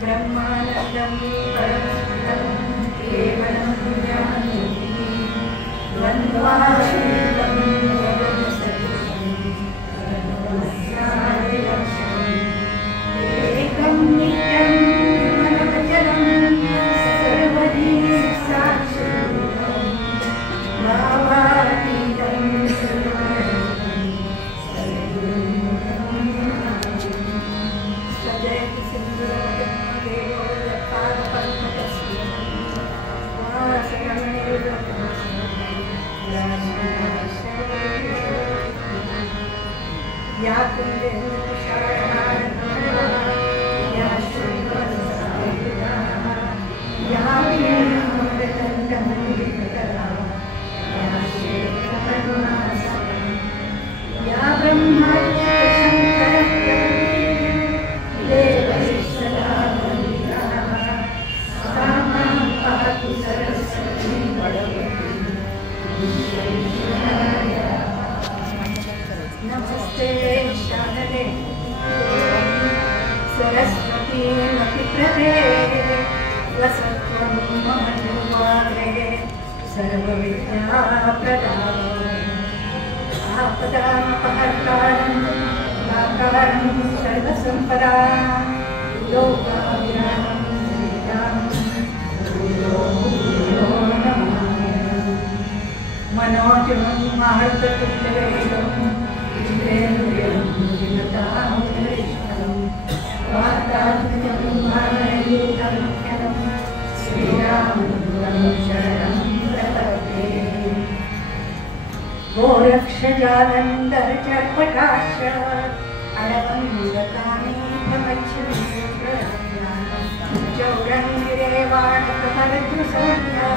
ब्रह्मानंदं परमं केवलं ज्ञाननिधिं द्वन्द्वातीतं जगत्सदृशं सर्वस्यादिलक्ष्यम् एकं नित्यं मनोजलं सर्वधी साक्षिरूपं भावातीतं सजयति सिंधुरोदं देवो यत्पादपद्मकस्य या कुन्देन्दुशारदारण्या या श्रीवत्ससायुधा या वीणामृतण्डमण्डितकरा या श्रीकरुणासना या ब्रह्माच्युतशङ्करप्रभृतिः देवैः सदा वन्दिता सा मां पातु सरस्वती भगवती विश्वेश्वराया। नमस्ते शारदे सरस्वती मतिप्रदे वसत्वं मम निर्वाणे सर्वविद्याप्रदाम् आपदामपहर्तारं दातारं सर्वसम्पदां लोकाभिरामं श्रीरामं नमः। मनोजवं मारुततुल्यवेगं जितेन्द्रियं जिनतां वरिष्ठं वातात्मजं मानयूतं श्रीरामं शरणं प्रपद्ये। गोरक्षजालन्धरचर्पटाक्ष अडवङ्गकानि प्रमच्छन्ति चौरङ्गिरेवाणकमलदृसंज्ञा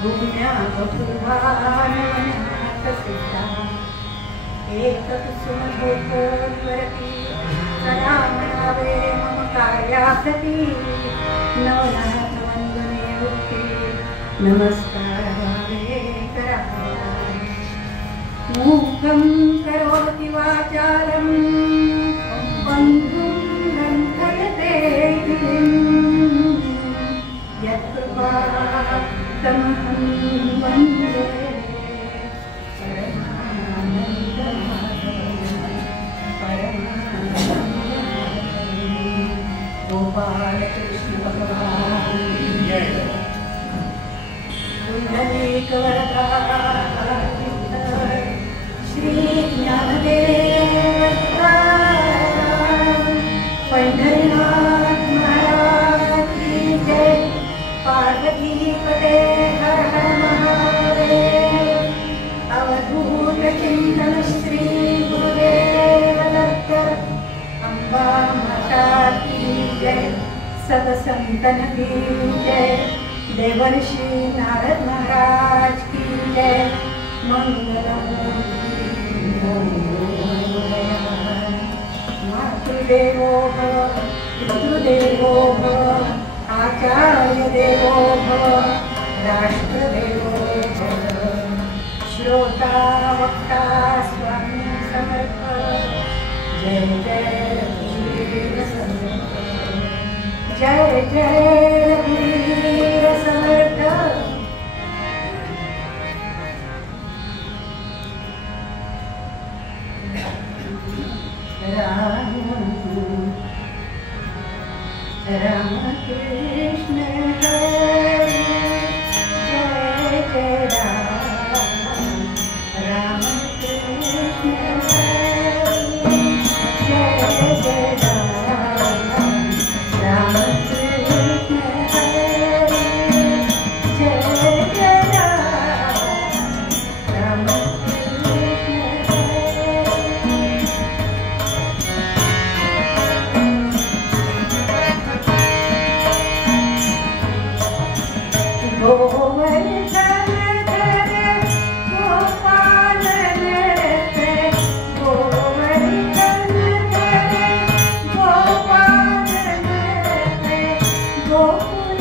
भूम्या बभूवानवनप्रसिद्धा एतत् सुमधुकोद्वरति सदामनावे मम कार्याप्रति नवनाथवन्दने उक्ति नमस्कारभावे करामि। मूकं करोति वाचालं पङ्गुं लङ्घयते गिरिं यत्कृपातमहं वन्दे परमानन्दमाधवं गोपालकृष्ण भगवान् जय। पुण्डरीकवरदा श्री ज्ञानदेव पंढरीनाथ महाराज की जय। पार्वतीपते हर हर महादेव। अवधूत चिंतन श्री गुरुदेव दत्त अम्बा माता की जय। सतसंतन की जय। देवर्षि नारद महाराज की जय। मंगलम मातृदेवो भव पितृदेवो भव आचार्य देवो भव राष्ट्रदेवो भव। श्रोता वक्ता स्वामी समर्थ जय जय रघुवीर समर्थ जय जय रघुवीर समर्थ। राम कृष्ण हरे जय जय राम कृष्ण हरे जय जय राम कृष्ण हरे जय जय राम गोवर्धन धरे गोपाल नरते गोवर्धन धरे गोपाल नरते गोकुल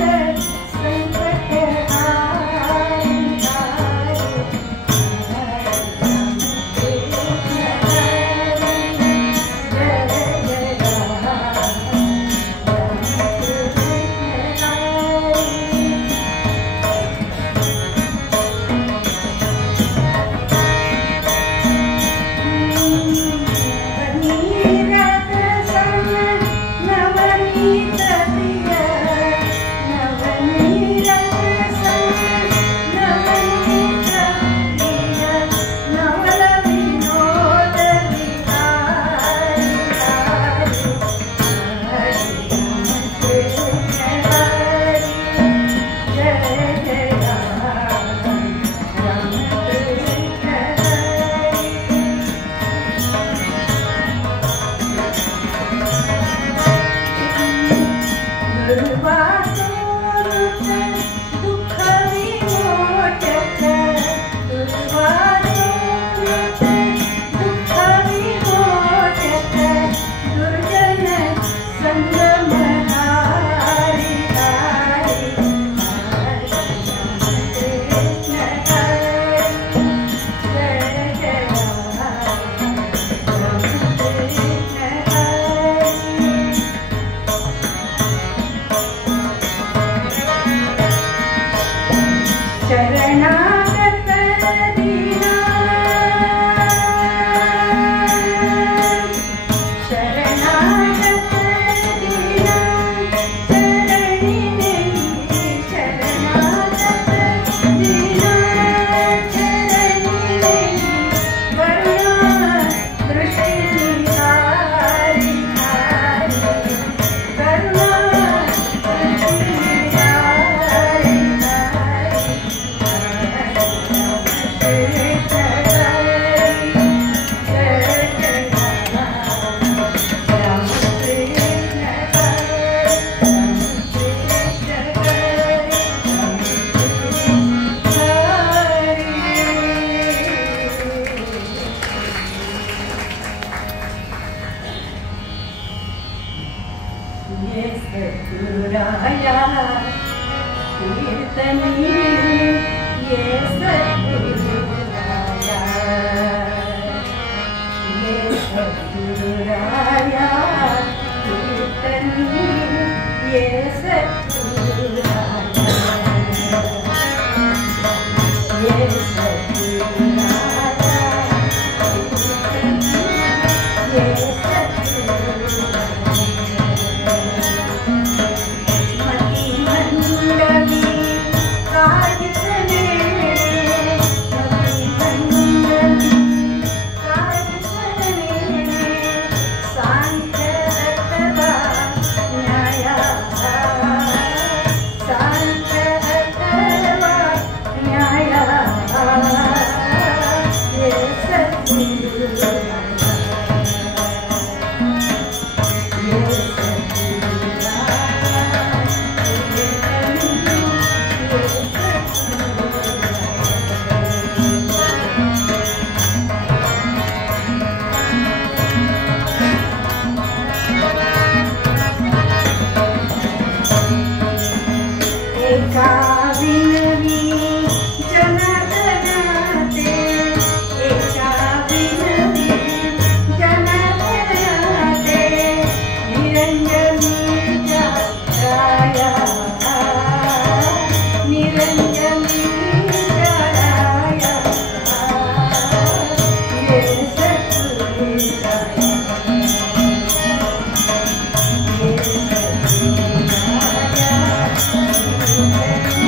Thank you.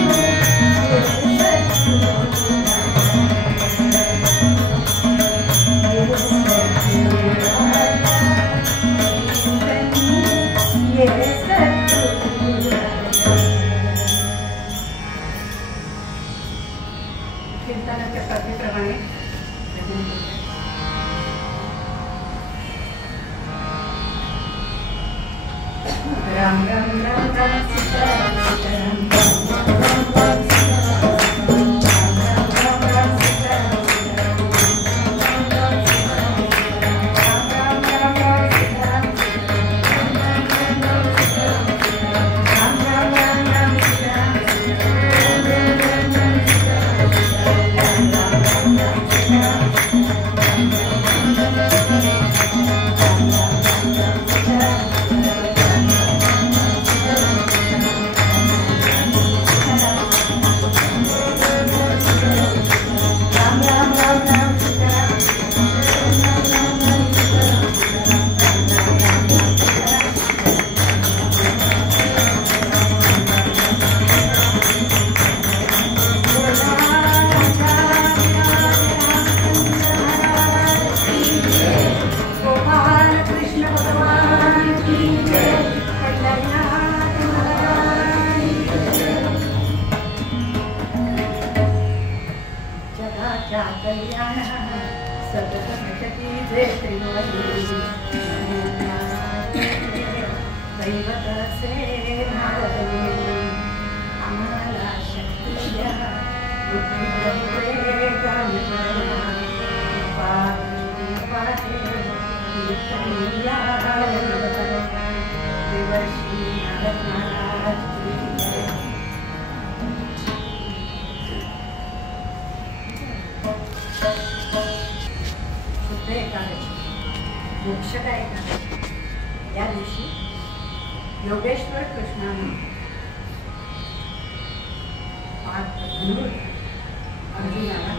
अर्जुनाला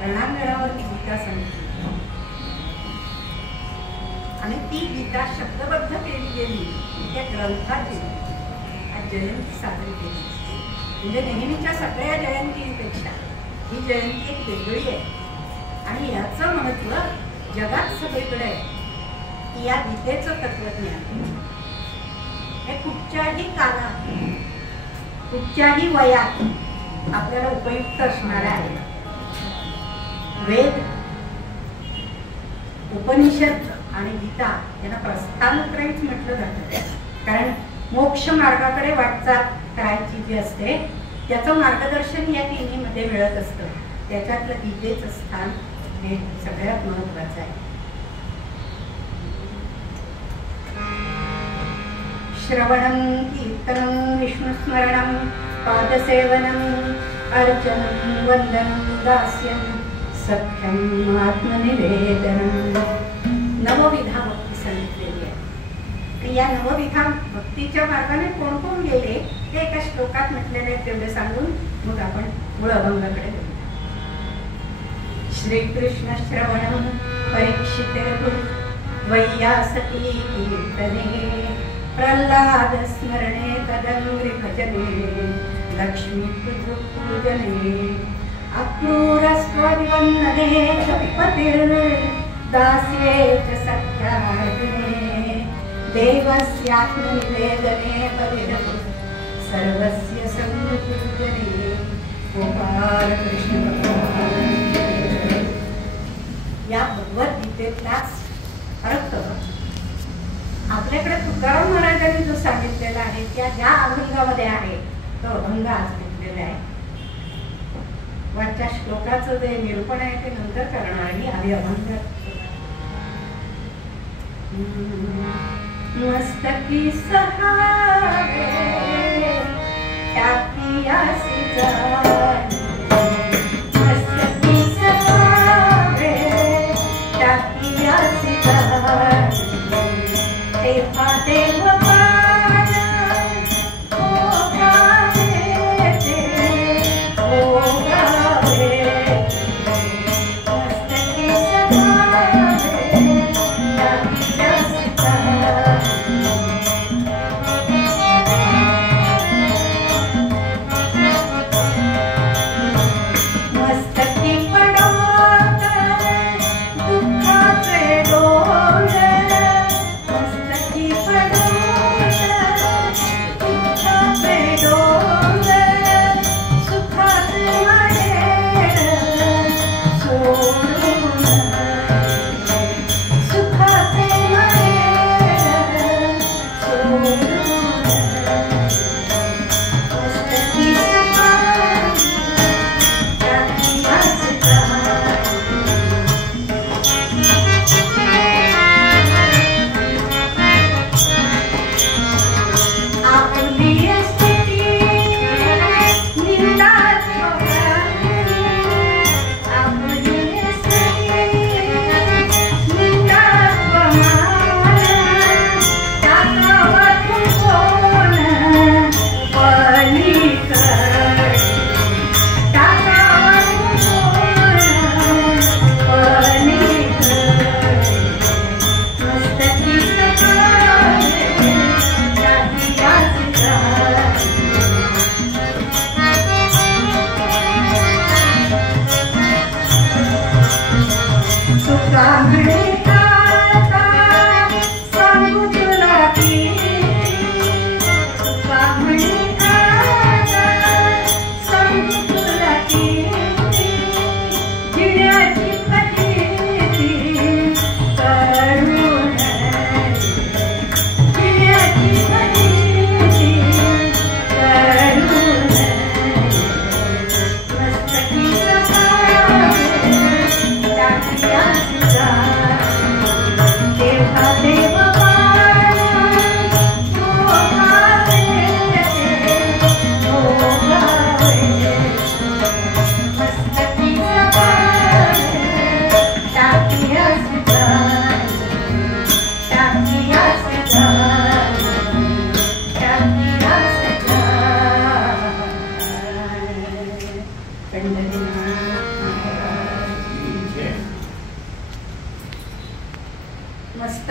रणांगणावरती गीता सांगितली आणि ती गीता शब्दबद्ध केली गेली त्या ग्रंथाची आज जयंती साजरी केली. म्हणजे नेहमीच्या सगळ्या जयंतींपेक्षा ही जयंती एक वेगळी आहे आणि याचं महत्व जगात सगळीकडे आहे की या गीतेचं तत्वज्ञान हे कुठच्याही काळात कुठच्याही वयात आपल्याला उपयुक्त असणार आहे. वेद, उपनिषद आणि गीता यांना प्रस्थानत्रयीच म्हटलं जातं, कारण मोक्ष मार्गाकडे वाटचाल करायची जी असते त्याचं मार्गदर्शन या तिन्हीमध्ये मिळत असतं. त्याच्यातलं गीतेचं स्थान हे सगळ्यात महत्वाचं आहे. श्रवणं कीर्तनं विष्णुस्मरणं पादसेवनं अर्चनं वंदनं दास्यं सख्यं आत्मनिवेदनं. नवविधा भक्ती सांगितलेली आहे. या नवविधा भक्तीच्या मार्गाने कोण कोण गेले हे एका श्लोकात म्हटलेले तेवढे सांगून मग आपण मूळ अभंगाकडे बोलू. श्रीकृष्ण श्रवणं परीक्षिते वैयासकी कीर्तने प्रल्हाद स्मरणे तदंग्रि भजने लक्ष्मी पूजने अक्रूरस्त्वन्वन्दने दास्ये च सख्यार्जुने देवस्यात्मनिवेदने पतिरपु सर्वस्य संपूजने गोपाल कृष्ण भगवान. या भगवद्गीतेतलाच अर्थ आपल्याकडे तुकाराम महाराजांनी जो सांगितलेला आहे त्या ज्या अभंगामध्ये आहे तो अभंग आज घेतलेला आहे. वरच्या श्लोकाचं जे निरूपण आहे ते नंतर करणार आहे. आधी अभंग मस्तकी सहारे त्याती आसी जाणे, मस्तकी सहारे त्याती आसी जाणे, तेव्हा देव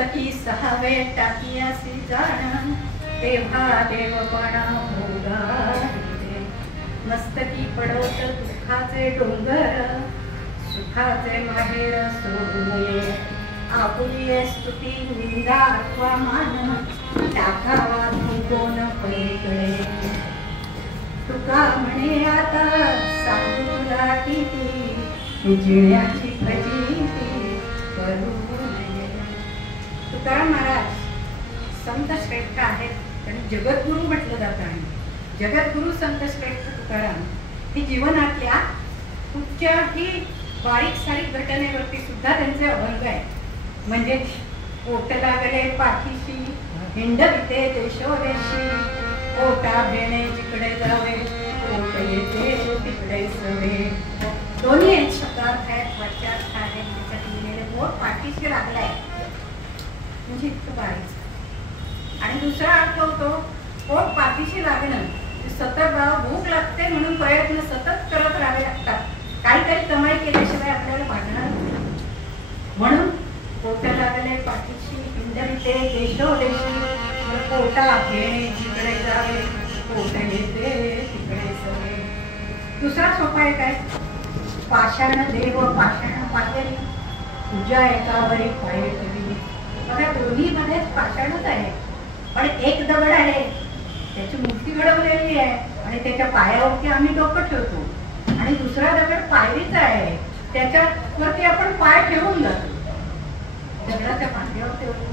मस्तकी सहावे टाकियासी जाण तेव्हा देवपणा भोगाविले. मस्तकी पडवत दुःखाचे डोंगर सुखाचे माहेर सोडू नये. आपुली स्तुती निंदा अथवा मान टाकावा भूगोन पलीकडे. तुका म्हणे आता सांगू तुला किती जिण्याची फजिती करू नये. तुकाराम महाराज संत श्रेष्ठ आहेत, त्यांनी जगद्गुरु म्हटलं जातं. आणि जगद्गुरु संत श्रेष्ठ तुकाराम ही जीवनातल्या कुठच्याही बारीक सारीक घटनेवरती सुद्धा त्यांचे अभंग आहे. म्हणजे ओट लागले पाठीशी हिंडविते देशोदेशी. ओटा भेणे जिकडे जावे ओट येते तिकडे सवे. दोन्ही एक शब्दार्थ आहेत, वाच्यार्थ आहेत. त्याच्यात लिहिलेले ओट पाठीशी लागलाय म्हणजे इतकं बारीक. आणि दुसरा अर्थ होतो पोट पाठीशी लागणं. सतत भूक लागते म्हणून प्रयत्न सतत करत राहावे लागतात. काहीतरी कमाई केल्याशिवाय आपल्याला भागणार नाही. म्हणून पोट लागले पाठीशी हिंडविते देशोदेशी. पोटा घेणे जिकडे जावे पोट येते तिकडे सवे. दुसरा सोपा एक आहे पाषाण देव पाषाण पातळी तुझ्या एकावरी पाय ठेवी. बघा दोन्ही मध्येच पाषाणच आहे, पण एक दगड आहे त्याची मूर्ती घडवलेली आहे आणि त्याच्या पायावरती आम्ही डोकं ठेवतो. आणि दुसरा दगड पायरीचा आहे, त्याच्यावरती आपण पाय ठेवून जातो. दगडाच्या पाठीवर ठेवून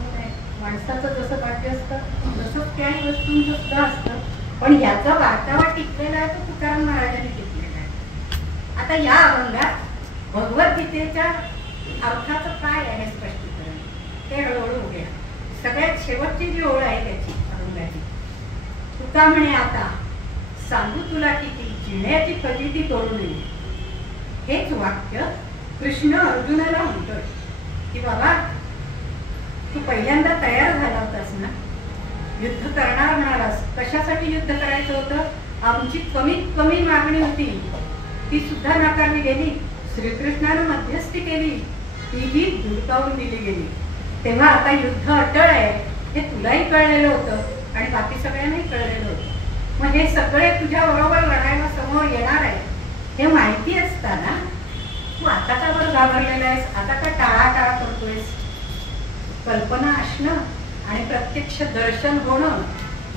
माणसाचं जसं पाठी असतं तसंच त्याही वस्तूंचं सुद्धा असतं. पण याचा वार्तावा टिकलेला आहे तो तुकाराम महाराजांनी टिकलेला आहे. आता या अभंगात भगवद्गीतेच्या अर्थाचं काय आहे स्पष्टीकरण ते हळूहळू उघ्या. सगळ्यात शेवटची जी ओळ आहे त्याची अभंगाची, तुका म्हणे आता सांगू तुला किती जिण्याची फजिती तोडू नये. हेच वाक्य कृष्ण अर्जुनाला म्हणतोय की बाबा तू पहिल्यांदा तयार झाला होतास ना, युद्ध करणार म्हणालास. कशासाठी युद्ध करायचं होतं? आमची कमीत कमी मागणी होती ती सुद्धा नाकारली गेली. श्रीकृष्णाने मध्यस्थी केली तीही धुडकावून दिली गेली. तेव्हा आता युद्ध अटळ आहे हे तुलाही कळलेलं होतं आणि बाकी सगळ्यांनाही कळलेलं होतं. मग हे सगळे तुझ्या बरोबर लढायला समोर येणार आहे हे माहिती असताना तू आता का बरं घाबरलेला आहेस? आता का टाळाटाळ करतोयस? कल्पना असणं आणि प्रत्यक्ष दर्शन होणं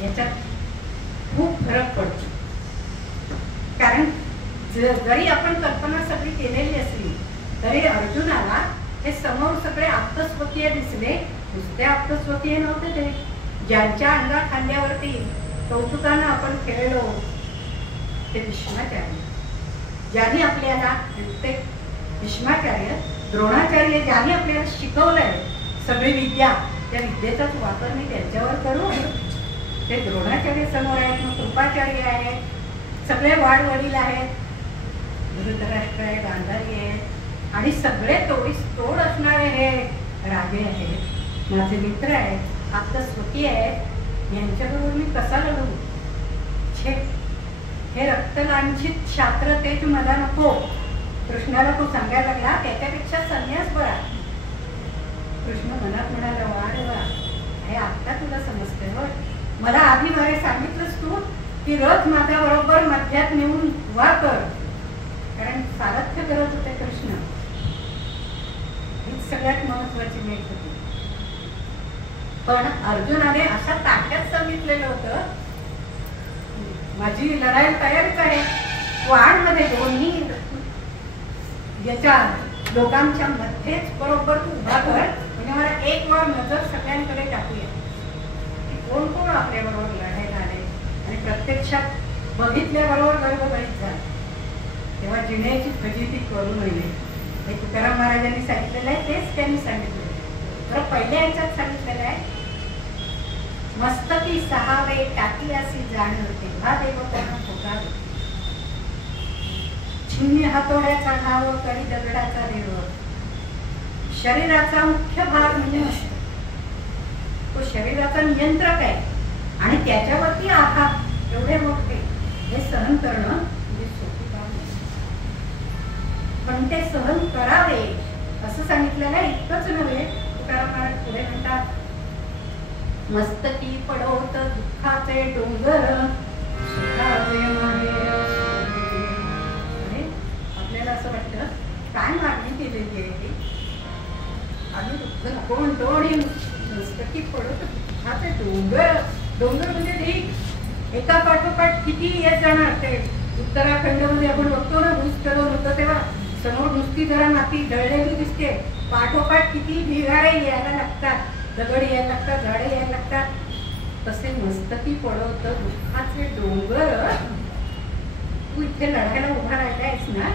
याच्यात खूप फरक पडतो. कारण जरी आपण कल्पना सगळी केलेली असली तरी अर्जुनाला हे समोर सगळे आप्तस्वकीय दिसले. नुसते आप्तस्वकीय नव्हते ते. ज्यांच्या अंगा खांद्यावरती कौतुकानं आपण खेळलो ते भीष्माचार्य, ज्यांनी आपल्याला ते भीष्माचार्य द्रोणाचार्य ज्यांनी आपल्याला शिकवलंय सगळी विद्या, त्या विद्येचाच वापर मी त्यांच्यावर करू. ते द्रोणाचार्य समोर आहेत, मग कृपाचार्य आहेत, सगळे वाडवडील आहेत, धृतराष्ट्र आहे, गांधारी आहे आणि सगळे तोडीस तोड असणारे हे राजे आहेत, माझे मित्र आहेत, आप्तस्वकीय आहेत. यांच्याबरोबर मी कसा लढू? छे, हे रक्तलांछित शास्त्र तेच मला नको. कृष्णाला तो सांगायला लागला त्याच्यापेक्षा संन्यास बरा. कृष्ण मनात म्हणाला वा वा, हे आता तुला समजते हो. मला आधी बरे सांगितलंस तू की रथ माझ्या बरोबर मध्यात नेऊन उभा कर, कारण सारथ्य करत होते कृष्ण. हीच सगळ्यात महत्वाची मेट होती. पण अर्जुनाने अशा ताकद सांगितलेलं होतं माझी लढाई तयारीच आहे. वाढमध्ये दोन्ही याच्या लोकांच्या मध्येच बरोबर तू उभा कर, म्हणजे मला एक वार नजर सगळ्यांकडे टाकूया की कोण कोण आपल्या बरोबर लढायला आले. आणि प्रत्यक्षात बघितल्याबरोबर गर्भगळीत झालं. तेव्हा जिण्याची फजिती करू नये हे तुकाराम महाराजांनी सांगितलेलं आहे. तेच त्यांनी सांगितलेलं आहे. तर पहिल्या ह्याच्यात सांगितलेलं आहे मस्तकी सहावे टाकी अशी जाण तेव्हा देवपणा भोगावे. छिन्नी हातोड्याचा घाव करी दगडाचा देव. शरीराचा मुख्य भाग म्हणजे मस्तक. तो शरीराचा नियंत्रक आहे आणि त्याच्यावरती आघात एवढे मोठे हे सहन करणं म्हणजे सोपी काम नाही. पण ते सहन करावे असं सांगितलेलं आहे. इतकंच नव्हे, तुकाराम महाराज पुढे म्हणतात, मस्तकी पडवत दुःखाचे डोंगर, सुखाचे माहेर. आपल्याला असं वाटतं काय मागणी केलेली आहे आम्ही दुःख नको म्हणतो आणि मस्तकी पडवत दुःखाचे डोंगर. डोंगर म्हणजे ढीक, एका पाठोपाठ किती येत जाणार. ते उत्तराखंड मध्ये आपण बघतो ना, भूस्खलन होतं तेव्हा समोर नुसती जरा माती ढळलेली दिसते, पाठोपाठ किती ढिगारे यायला लागतात, दगड यायला लागतात, झाडे यायला लागतात. तसे मस्तकी पडवत दुःखाचे डोंगर. तू इथे लढायला उभा राहिलायस ना,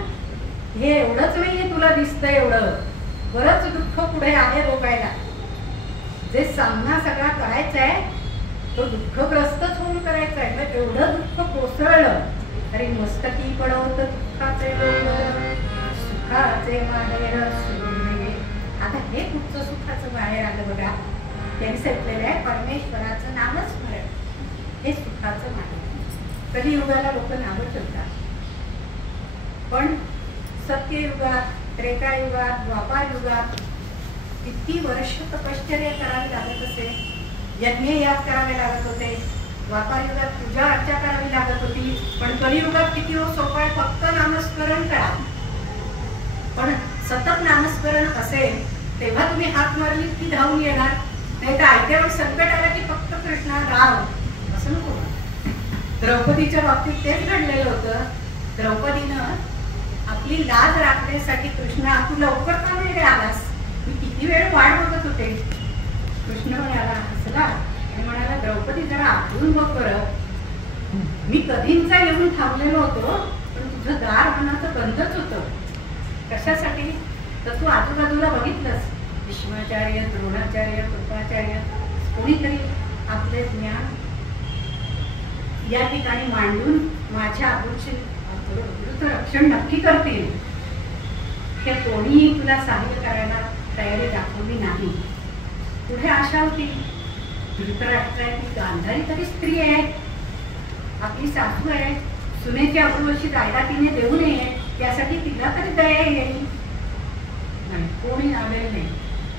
हे एवढंच नाहीये तुला दिसतंय, एवढं बरंच दुःख पुढे आहे भोगायला. जे सामना सगळा करायचा आहे तो दुःखग्रस्तच होऊन करायचा आहे. मग एवढं दुःख कोसळलं तरी मस्तकी पडवत दुःखाचे डोंगर, सुखाचे माहेर सोडून नये. आता हे कुठचं सुखाचं बाहेर आलं बघा. त्यांनी सांगितलेलं आहे परमेश्वराचं नामस्मरण हे सुखाचं माहेर. कलियुगाला लोक नावं ठेवतात, पण सत्ययुगात, त्रेतायुगात, द्वापार युगात किती वर्ष तपश्चर्या करावी लागत असे, यज्ञयाग करावे लागत होते. द्वापार युगात पूजा अर्चा करावी लागत होती, पण कलियुगात किती सोपं आहे, फक्त नामस्मरण करा. पण सतत नामस्मरण असेल तेव्हा तुम्ही हात मारली की धावून येणार, नाही तर आयत्यावर संकट आलं की फक्त कृष्णा धाव असं नको. द्रौपदीच्या बाबतीत तेच घडलेलं होतं. द्रौपदीनं आपली लाज राखण्यासाठी, कृष्णा तू लवकर का नाही आलास, मी किती वेळ वाट बघत होते. कृष्ण म्हणाला, हसला आणि म्हणाला, द्रौपदी जरा आठवून बघ बरं, मी कधींचा येऊन थांबलेलो होतो, पण तुझं दार मनाचं बंदच होतं. कशासाठी तर तू आजूबाजूला बघितलंस, भीष्माचार्य, द्रोणाचार्य, कृपाचार्य कोणीतरी आपले ज्ञान या ठिकाणी मांडून माझ्या अभूत रक्षण नक्की करतील. ते कोणीही तुला सहाय्य करायला तयारी दाखवली नाही. पुढे आशा होती, धृतराष्ट्राची गांधारी तरी स्त्री आहे, आपली सासू आहे, सुनेची अपूर्वशी जायला तिने देऊ नये यासाठी तिला तरी दया येईल. नाही, कोणी आलेलं नाही.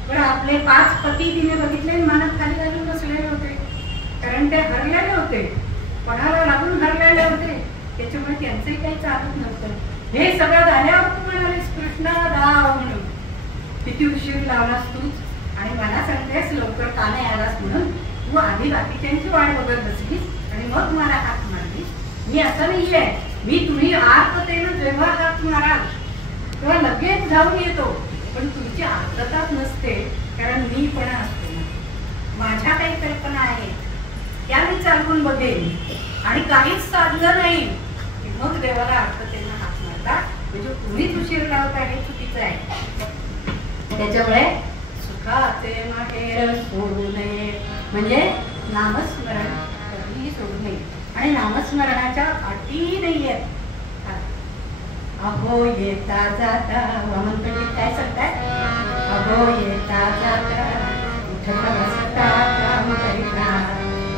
पण आपले 5 पती तिने बघितले, मानत खाली घालून बसलेले होते, कारण ते हरलेले होते, पणाला लागून हरलेले होते, त्याच्यामुळे त्यांचंही काही चालत नव्हतं. हे सगळं झाल्यावर तू म्हणालीस कृष्णा धाव म्हणून, किती उशीर लावलास तूच, आणि मला सांगतेस लवकर का नाही आलास म्हणून. तू आधी बाकीच्यांची वाट बघत बसलीस आणि मग मला हात मारलीस. मी असं नाहीये, मी तुम्ही आर्ततेनं जेव्हा हात माराल तेव्हा लगेच जाऊन येतो, पण तुमची आर्तताच नसते, कारण मी पण असते ना. माझ्या काही कल्पना आहेत त्या मी चालवून बघेन, आणि काहीच साधलं नाही की मग देवाला आर्ततेनं हात मारता, म्हणजे तुम्हीच उशीर लावता, हे चुकीचं आहे. त्याच्यामुळे सुखाचे माहेर सोडू नये, म्हणजे नामस्मरण कधीही सोडू नये. आणि नामस्मरणाच्या अटी नाही आहेत. अहो येता जाता वामनपंडित काय सांगतात, अहो येता जाता उठत बसता काम करिता,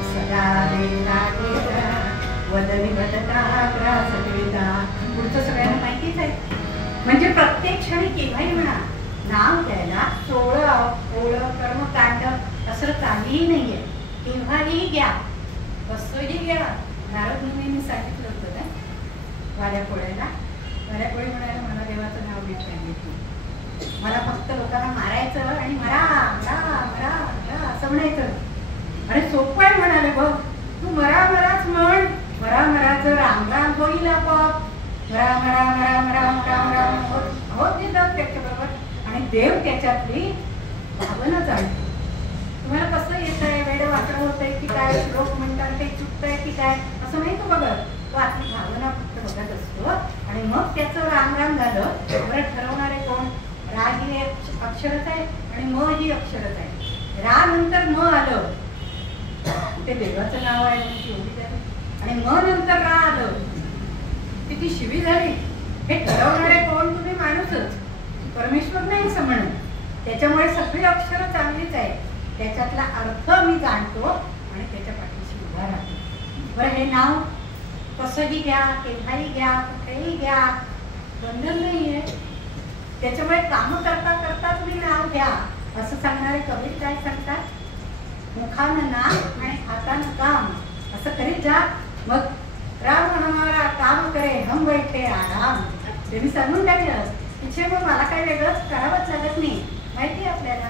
सदा देता घेता वदनी बदता ग्रास देता. पुढचं सगळ्यांना माहितीच आहे. म्हणजे प्रत्येक क्षणी केव्हाही म्हणा नाव द्यायला सोळं ओळं कर्मकांड असं काहीही नाहीये. केव्हाही घ्या, कसंही घ्या. नारद मुनींनी सांगितलं होतं ना वाड्यापोळ्याला, वाड्यापोळी म्हणायला मला देवाचं नाव घेत नाही, मला फक्त लोकांना मारायचं आणि मरा मरा मरा मरा असं म्हणायचं. अरे सोपं आहे म्हणाले, बघ तू मरा मराच म्हण, मरा मराचं राम राम होईल आपोआप, मरा मरा मरा मरा मरा मरा होत देतात त्याच्याबरोबर, आणि देव त्याच्यातली भावना जाणतो. तुम्हाला कसं येत आहे, वेळ वाटणं होत आहे की काय, श्लोक म्हणतात काही चुकतंय की काय, असं नाही तो बघत. तो आपली भावना फक्त बघत असतो, आणि मग त्याचं राम राम झालं. बरं ठरवणारे कोण? रा ही अक्षरच आहे आणि म ही अक्षरच आहे. रा नंतर म आलं ते देवाचं नाव आहे आणि म नंतर रा आलं, किती शिवी झाली. हे ठरवणारे कोण? तुम्ही माणूसच, परमेश्वर नाही असं म्हणत. त्याच्यामुळे सगळी अक्षरं चांगलीच आहे, त्याच्यातला अर्थ मी जाणतो आणि त्याच्या पाठीशी उभा राहतो. बरं हे नाव कसंही घ्या, केव्हाही घ्या, कुठेही घ्या, बंधन नाहीये. त्याच्यामुळे काम करता करता तुम्ही नाव घ्या, असं सांगणारे कबीर काय सांगतात, मुखानं नाम आणि हातानं काम असं करीत जा, मग राम हमारा काम करे हम बैठे आराम. ते मी सांगून टाकलं तिथे, मग मला काही वेगळंच करावंच लागत नाही. माहिती आहे आपल्याला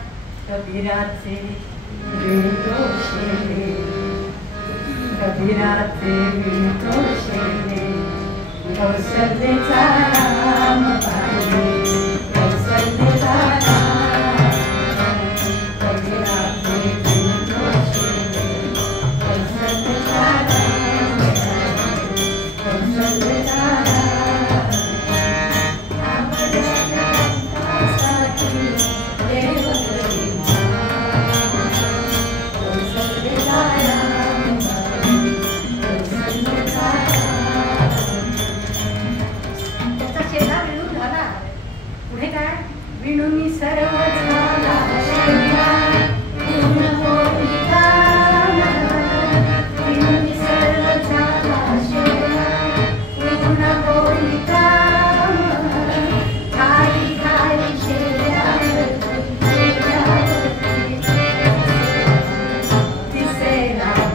कबीराचे कबीराचे कौशल्यचा राम पाहिजे, कौशल्यचा विणून सर्व झाला पूर्ण होलिका, विणून सर्व झाला पूर्ण होलिका, खाली खाली दिसे राम दिसे राम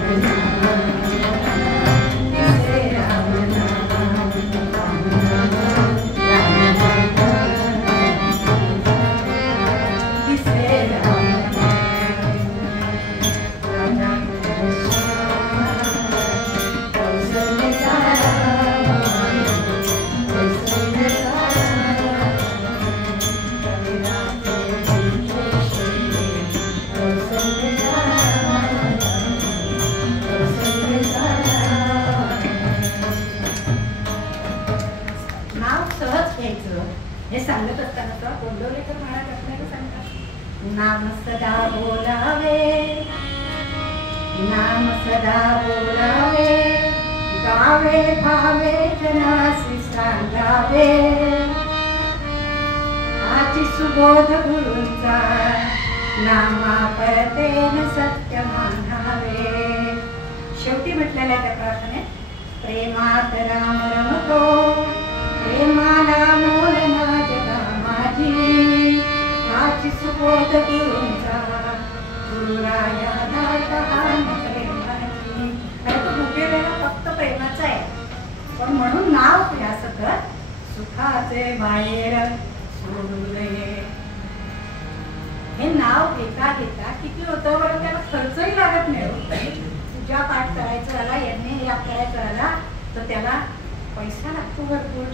हे सांगत असताना तर गोंदवलेकर महाराज आपल्याला सांगतात, नाम सदा बोलावे, नाम सदा बोलावे, गावे भावे जनासी सांगावे, आची सुबोध गुरूंचा नामा परतेन सत्य मानावे. शेवटी म्हटलेल्या त्या प्रार्थनेत, प्रेमात राम रमतो, प्रेमाला मोल ना जगा माझी, आची सुबोध गुरूंचा गुरुराया दाता प्रेमाची. अरे तो मुकेलेला फक्त प्रेमाचा आहे, पण म्हणून नाव घ्या सतत, सुखाचे बाहेर सोडू नये. हे नाव घेता घेता किती होतं बरं, त्याला खर्चही लागत नाही. पूजा पाठ करायचं आला, यज्ञ याग करायचं आला तर त्याला पैसा लागतो भरपूर,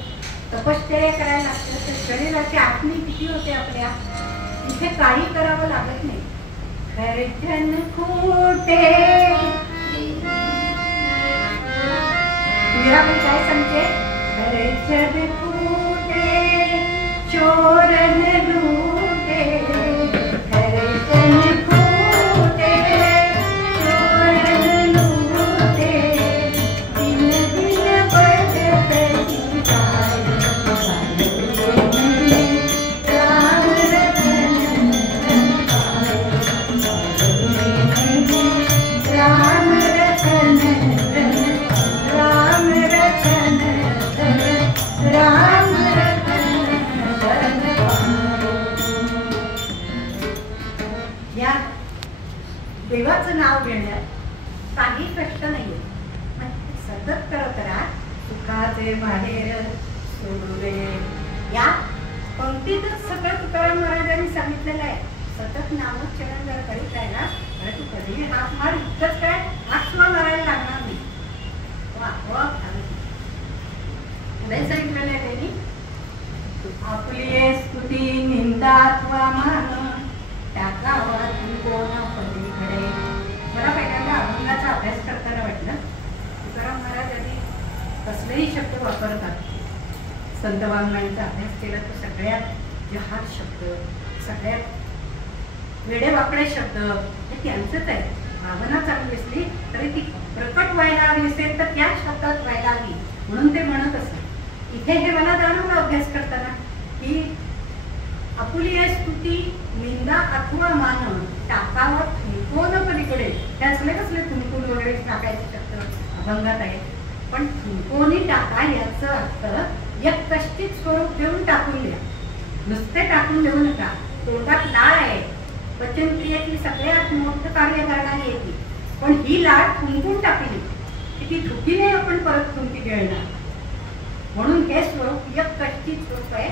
तपश्चर्या करायला लागतं. तर शरीराची आखणी किती होते आपल्या, इथे काही करावं लागत नाही. खर्चन खोटे मीराबाई काय सांगते, खर्चन खोटे चोरन लूटे, खर्चन खोटे चोरन लूटे, दिन दिन बढ़ते देवाचं नाव घेण्यात काही कष्ट नाहीये. सतत करत राहा, सुखाचे बाहेर सोडू नये. या पंक्तीतच सगळं तुकाराम महाराजांनी सांगितलेलं आहे. सतत नामोच्चारण जर करीत राहिला अरे तू कधीही हात मार, इतकंच काय हात सुद्धा मारायला लागणार नाही. पुढे सांगितलेलं आहे त्यांनी, आपली स्तुती निंदा अथवा मान टाकावा कोण पलीकडे. मला पहिल्यांदा अभंगाचा अभ्यास करताना वाटलं तुकाराम महाराजांनी कसलेही शब्द वापरतात. संत वाङ्मयांचा अभ्यास केला तर सगळ्यात जहाज शब्द, सगळ्यात वेडेवाकडे शब्द हे त्यांचंच आहे. भावना चांगली असली तरी ती प्रकट व्हायला हवी असेल तर त्या शब्दात व्हायला हवी, म्हणून ते म्हणत असत. इथे हे मला जाणवलं अभ्यास करताना की आपुली स्तुती निंदा अथवा मान टाकावर थुंकून पलीकडे. हे असले कसले थुंकून वगैरे टाकायचे शब्द अभंगात आहे, पण थुंकून टाका याचं अर्थ एक कष्टित स्वरूप देऊन टाकून द्या, नुसते टाकून देऊ नका. तोंडात डाळ आहे पचनक्रियेतील सगळ्यात मोठं कार्य करणारी येते, पण ही लाट फुंकून टाकली की ती थुकीने आपण परत थुंकी गिळणार. म्हणून हे स्वरूप एक कष्टी स्वरूप आहे.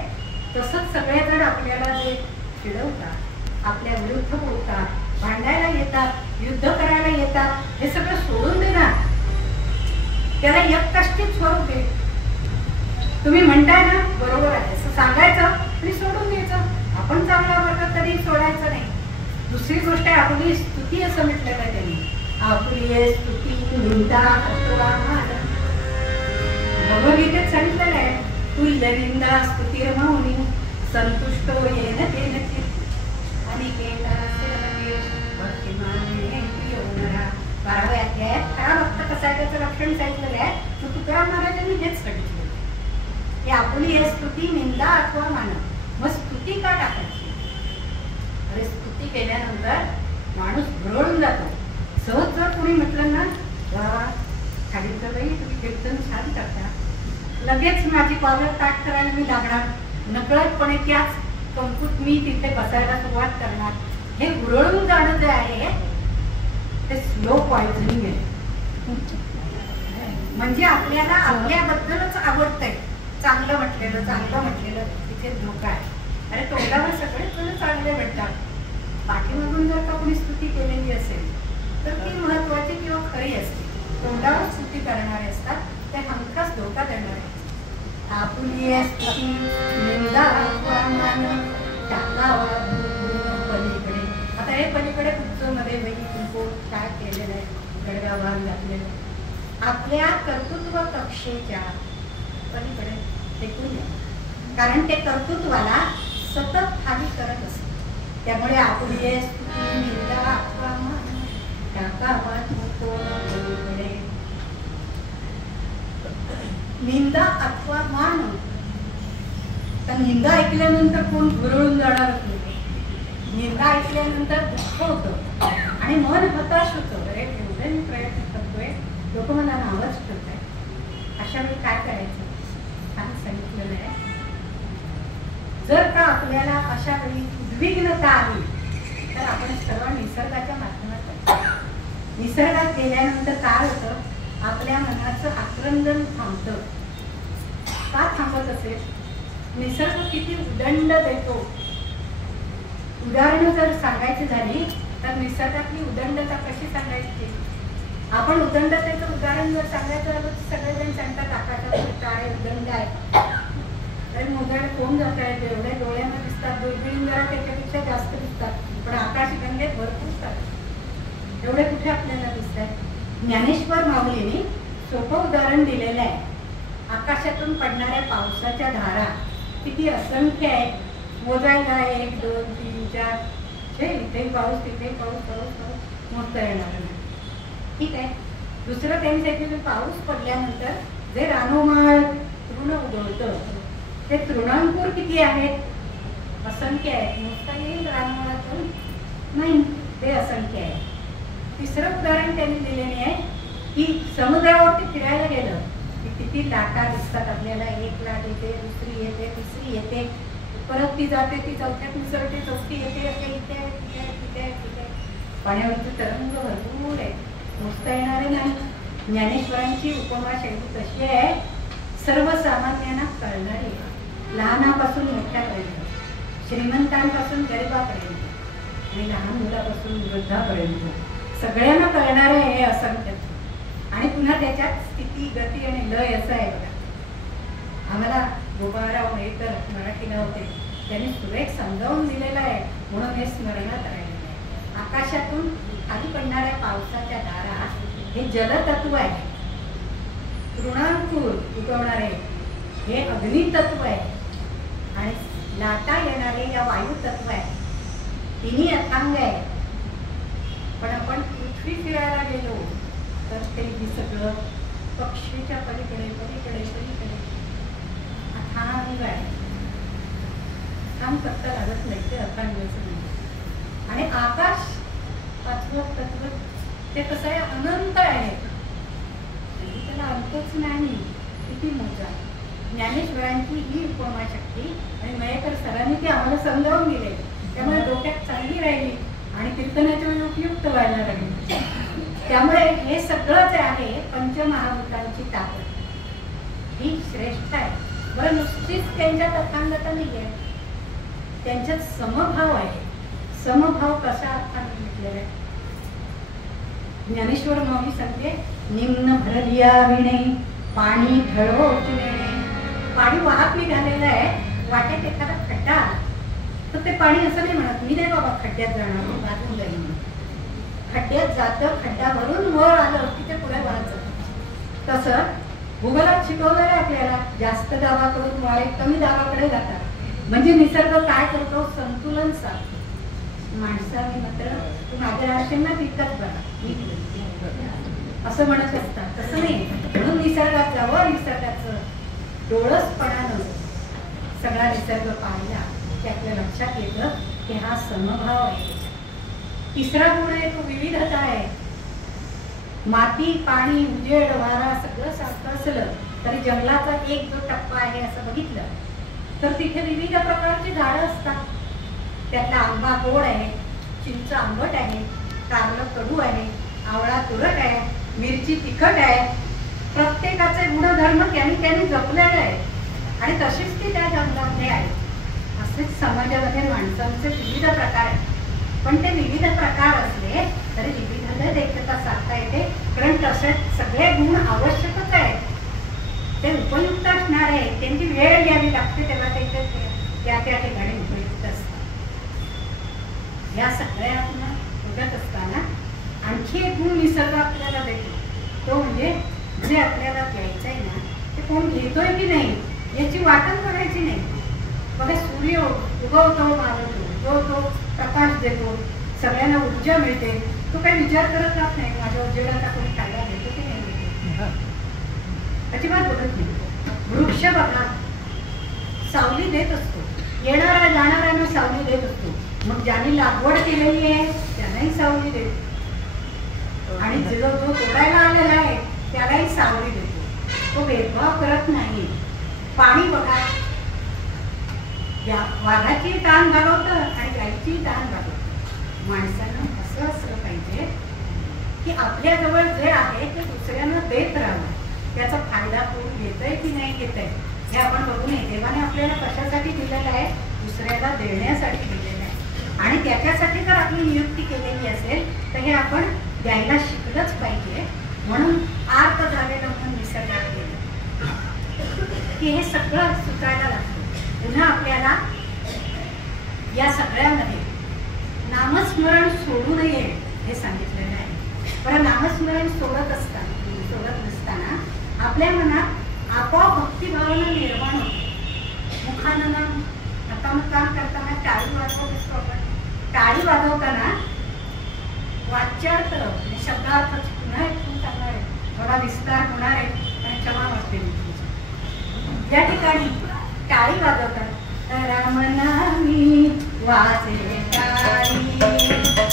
तसंच सगळेजण आपल्याला जे चिडवतात, आपल्या विरुद्ध बोलतात, भांडायला येतात, युद्ध करायला येतात, हे सगळं सोडून देणार. त्याला एक कष्टी स्वरूप आहे. तुम्ही म्हणताय ना, बरोबर आहे असं सांगायचं आणि सोडून द्यायचं. आपण चांगला वर्ग तरी सोडायचं नाही. दुसरी गोष्ट आहे आपली स्तुती, असं म्हटलं का त्यांनी, आपली स्तुती निंदा अपमान. भगवद्गीतेत सांगितलेलं आहे, तुल्य निंदा स्तुतीर मौनी संतुष्टो येन तेन चित्त अनिकेतास्य भक्तिमाने प्रियोनरा. 12व्या अध्यायात खरा भक्त कसा आहे त्याचं लक्षण सांगितलेलं आहे. तुकाराम महाराजांनी हेच सांगितलं की आपली हे स्तुती निंदा अथवा मान. मग स्तुती का टाकायची? अरे स्तुती केल्यानंतर माणूस भरळून जातो. सहज जर कोणी म्हटलं ना, वा खालीचं बाई तुम्ही कीर्तन छान करता, लगेच माझी कॉलर ताट करायला मी लागणार. नकळतपणे त्याच कंकूत मी तिथे बसायला सुरुवात करणार. हे भुरळून जाणं जे आहे ते स्लो पॉइझनिंग आहे. म्हणजे आपल्याला आपल्याबद्दलच आवडतंय. चांगलं म्हटलेलं तिथे धोका आहे. अरे तोंडावर सगळेच जण चांगले भेटतात, पाठीमागून जर का कोणी स्तुती केलेली असेल तर ती महत्वाची किंवा खरी असते. तोंडावर स्तुती करणारे असतात ते हमखास धोका देणारे. आपुली स्तुती निंदा अपमान टाकावा पलीकडे. आता हे पलीकडे तुमचं मध्ये बाई तुमको काय केलेलं आहे, गडगाव भाग घातलेलं आपल्या कर्तृत्व कक्षेच्या पलीकडे टेकून नये. कारण ते कर्तृत्वाला सतत खाली करत असते. त्यामुळे आपली निंदा अपमान टाकावा पलीकडे. निंदा अथवा मान. तर निंदा ऐकल्यानंतर कोण भुरळून जाणार नाही. निंदा ऐकल्यानंतर दुःख होतं आणि मन हताश होतं. अरे एवढे मी प्रयत्न करतोय, लोक मला नावच ठेवत आहे. अशा वेळी काय करायचं छान सांगितलेलं आहे. जर का आपल्याला अशा वेळी उद्विग्नता आली तर आपण सर्व निसर्गाच्या माध्यमातून निसर्गात गेल्यानंतर काय होतं, आपल्या मनाचं आक्रंदन थांबतं. का थांबत असेल? निसर्ग किती उदंड देतो. उदाहरणं जर सांगायची झाली तर निसर्गातली उदंडता कशी सांगायची? आपण उदंडतेचं उदाहरण जर सांगायचं झालं तर सगळेजण सांगतात आकाशात तारे उदंड आहेत. तर मोजायला कोण जात आहे? एवढ्या डोळ्यांना दिसतात, दुर्बिणी जरा त्याच्यापेक्षा जास्त दिसतात, पण आकाशगंगेत भरपूर दिसतात. एवढे कुठे आपल्याला दिसतात? ज्ञानेश्वर माऊलीने सोपं उदाहरण दिलेलं आहे. आकाशातून पडणाऱ्या पावसाच्या धारा किती असंख्य आहेत. मोजायला 1 2 3 4 इथे पाऊस तिथे पाऊस पाऊस पाऊस मोजता येणार नाही. ठीक आहे. दुसरं त्यांनी सांगितलं पाऊस पडल्यानंतर जे रानोमाळ तृण उगवतं ते तृणांकुर किती आहेत? असंख्य आहेत. मोजता येईल रानोमाळातून? नाही, ते असंख्य आहे. तिसरं उदाहरण त्यांनी दिलेले आहे की समुद्रावरती फिरायला गेलं की किती लाटा दिसतात आपल्याला. एक लाट येते, दुसरी येते, तिसरी येते, परत ती जाते, ती चौथ्यात मिसळते, चौथी येते, इथे तिथे तिथे. पाण्यावरचे तरंग भरपूर आहे, मोजता येणारे नाही. ज्ञानेश्वरांची उपमा शैली कशी आहे? सर्वसामान्यांना कळणारी, लहानापासून मोठ्यापर्यंत, श्रीमंतांपासून गरिबापर्यंत आणि लहान मुलापासून वृद्धापर्यंत सगळ्यांना कळणार आहे हे असंख्य. आणि पुन्हा त्याच्यात स्थिती, गती आणि लय असं आहे बघा. आम्हाला गोपाळराव मेहकर मराठीला होते, त्यांनी सुरेख समजावून दिलेलं आहे, म्हणून हे स्मरणात राहिलेलं आहे. आकाशातून खाली पडणाऱ्या पावसाच्या धारा हे जलतत्व आहे. तृणांकुर उगवणारे हे अग्नितत्व आहे आणि लाटा येणारे या वायुतत्व आहे. तिन्ही अथांग आहे. पण आपण पृथ्वी फिरायला गेलो तर ते सगळं पक्षीच्या पलीकडे पलीकडे पलीकडे अथांग आहे. थांब पत्ता लागत नाही, ते अथांग नाही. आणि आकाश पाचवं तत्व ते कसं आहे? अनंत आहे, त्याला अंतच नाही. किती मोठा. ज्ञानेश्वरांची ही उपमा शक्ती आणि मयेकर सरांनी ती आम्हाला समजावून दिली, त्यामुळे डोक्यात चांगली राहिली. आणि कीर्तनाच्या वेळी उपयुक्त व्हायला लागले. त्यामुळे हे सगळं जे आहे पंचमहाभूतांची ताकद ही श्रेष्ठ आहे. बरं, नुसतीच त्यांच्यात अथांगता नाही आहे, त्यांच्यात समभाव आहे. समभाव कसा अर्थाने म्हटलेला आहे? ज्ञानेश्वर माऊली सांगते, निम्न भरलिया विणे पाणी ढळोच नेणे. पाणी वाहत निघालेलं आहे, वाटेत एखादा खड्डा आला तर ते पाणी असं नाही म्हणत, मी नाही बाबा खड्ड्यात जाणार, वाहून जाईल म्हणून. खड्ड्यात जातं, खड्डा भरून वर आलं की ते पुढे वाहत जातं. तसं भूगोलात शिकवलं आहे आपल्याला, जास्त दाबाकडून वाळे कमी दाबाकडे जातात. म्हणजे निसर्ग काय करतो? संतुलन साधतो. माणसाने मात्र माझ्या राशींना पिकत बघा असं म्हणत असतात, तसं नाही. म्हणून निसर्गात जावं, निसर्गाचं डोळसपणानं सगळा निसर्ग पाहिला की आपल्या लक्षात येतं की हा समभाव आहे. तिसरा गुण आहे तो विविधता आहे. माती, पाणी, उजेड, वारा सगळं सारखं असलं तरी जंगलाचा एक जो टप्पा आहे असं बघितलं तर तिथे विविध प्रकारची झाडं असतात. त्यातला आंबा गोड आहे, चिंच आंबट आहे, कारलं कडू आहे, आवळा तुरट आहे, मिरची तिखट आहे. प्रत्येकाचे गुणधर्म त्यांनी जपलेले आहे आणि तशीच ती त्या जंगलामध्ये आहे. असेच समाजामध्ये माणसांचे विविध प्रकार आहेत. पण ते विविध प्रकार असले तरी विविधता देखील साधता येते, कारण तसे सगळे गुण आवश्यकच आहेत. ते उपयुक्त असणार आहे, त्यांची वेळ घ्यावी लागते तेव्हा ते त्या ठिकाणी उपयुक्त असतात. या सगळ्यांना बघत असताना आणखी एक गुण निसर्ग आपल्याला देतो, तो म्हणजे जे आपल्याला द्यायचं आहे ना ते कोण घेतोय की नाही याची वाटण करायची नाही. बघा, सूर्य उगवतो, मावळतो, जो तो प्रकाश देतो, सगळ्यांना ऊर्जा मिळते, तो काही विचार करत राहत नाही माझ्या उजेडाचा कोणी फायदा देतो की नाही देतो, अजिबात बघत नाही. वृक्ष बघा, सावली देत असतो, येणाऱ्या जाणाऱ्यांना सावली देत असतो. मग ज्यांनी लागवड केलेली आहे त्यांनाही सावली देतो आणि जो तोडायला आलेला आहे त्यालाही सावली देतो. तो भेदभाव करत नाही. पाणी बघा, वाघाची ताण घालवतं आणि गायची ताण घालवतं. माणसानं असं असलं पाहिजे की आपल्याजवळ जे आहे ते दुसऱ्यांना देत राहावं. त्याचा फायदा कोण घेतंय की नाही घेतंय हे आपण बघू नये. देवाने आपल्याला कशासाठी दिलेलं आहे? दुसऱ्याला देण्यासाठी दिलेलं आहे. आणि त्याच्यासाठी जर आपली नियुक्ती केलेली असेल तर हे आपण द्यायला शिकलंच पाहिजे. म्हणून आर्त झालेलं म्हणून निसर्गात गेलं की हे सगळं सुचायला लागतं. पुन्हा आपल्याला या सगळ्यामध्ये नामस्मरण सोडू नये हे सांगितलेलं आहे. पण नामस्मरण सोडत नसताना आपल्या मनात आपोआप भक्तिभावना निर्माण होते. मुखानं काम करताना टाळी वाजवत असतो आपण. टाळी वाजवताना वाच्यार्थ आणि शब्दार्थ पुन्हा ऐकून चालणार आहे, थोडा विस्तार होणार आहे आणि क्षमा वाटते. या ठिकाणी टाळी वाजवतात, रामनामी वाजे टाळी,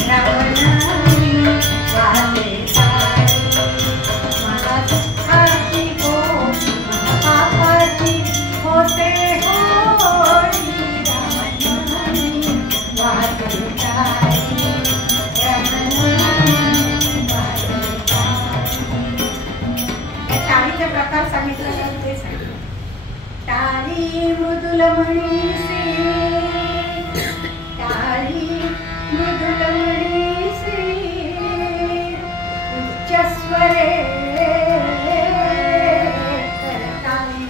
रामनामी वाजे टाळी, मला दुःखाची हो पापाची होते होळी, रामनामी वाजे टाळी, रामनामी वाजे टाळी. या टाळीचे प्रकार सांगितले ते सांगितले. टाळी मृदुल म्हणीसी, टाळी मृदुल म्हणीसी, उच्च स्वरे करताली,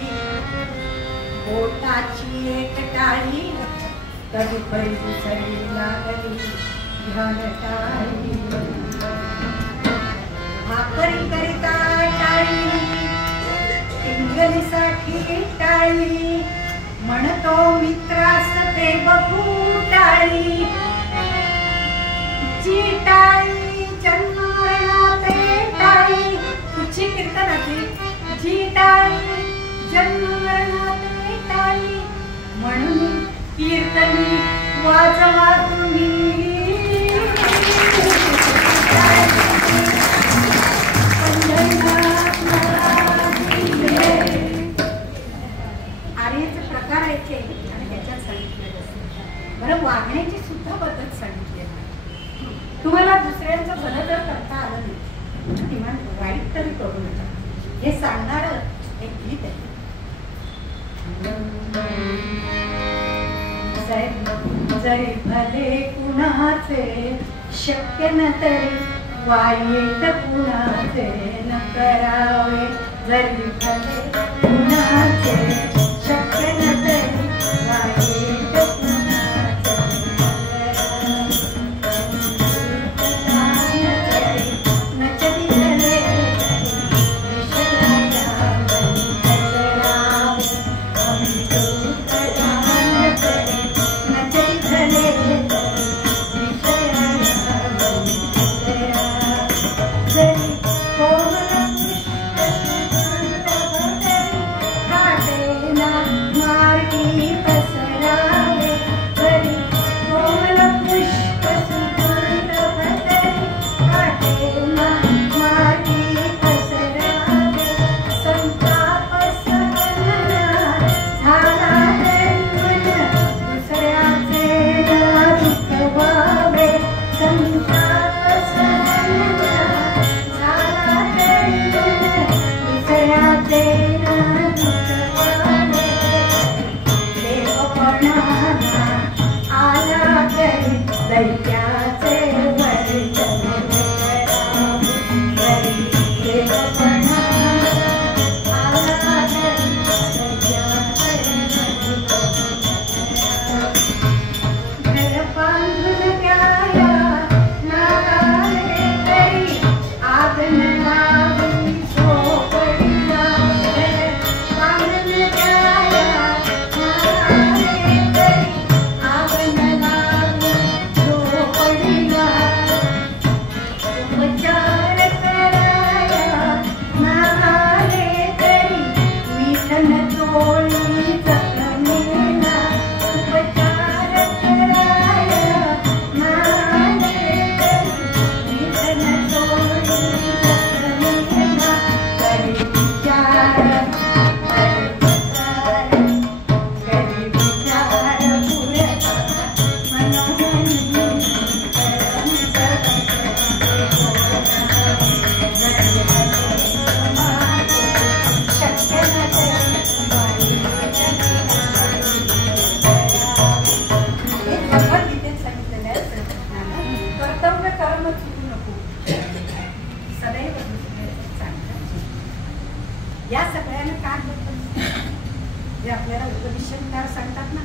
बोटाची एक टाळी तदुपरी दुसरी लागली ध्यान टाळी. भाकरी करिता टाळी, साठी टाळी, म्हणतो मित्रास ते बघू टाळी, जी टाळी जन्मरणाते टाळी, तुझी कीर्तनाची जी टाळी जन्मरणाते टाळी, म्हणून कीर्तनी वाजवा तुम्ही. प्रकार आहेत आणि त्याच्यात सांगितलेलं असतं. बरं, वागण्याची सुद्धा पद्धत सांगितली आहे. जरी भले कुणाचे शक्य न तरी वाईट कुणाचे न करावे. जरी भले कुणाचे शक्य न तरी वाईट कुणाचे न कधी भले या सगळ्यांना काय होतं जे आपल्याला उपनिषदकार सांगतात ना,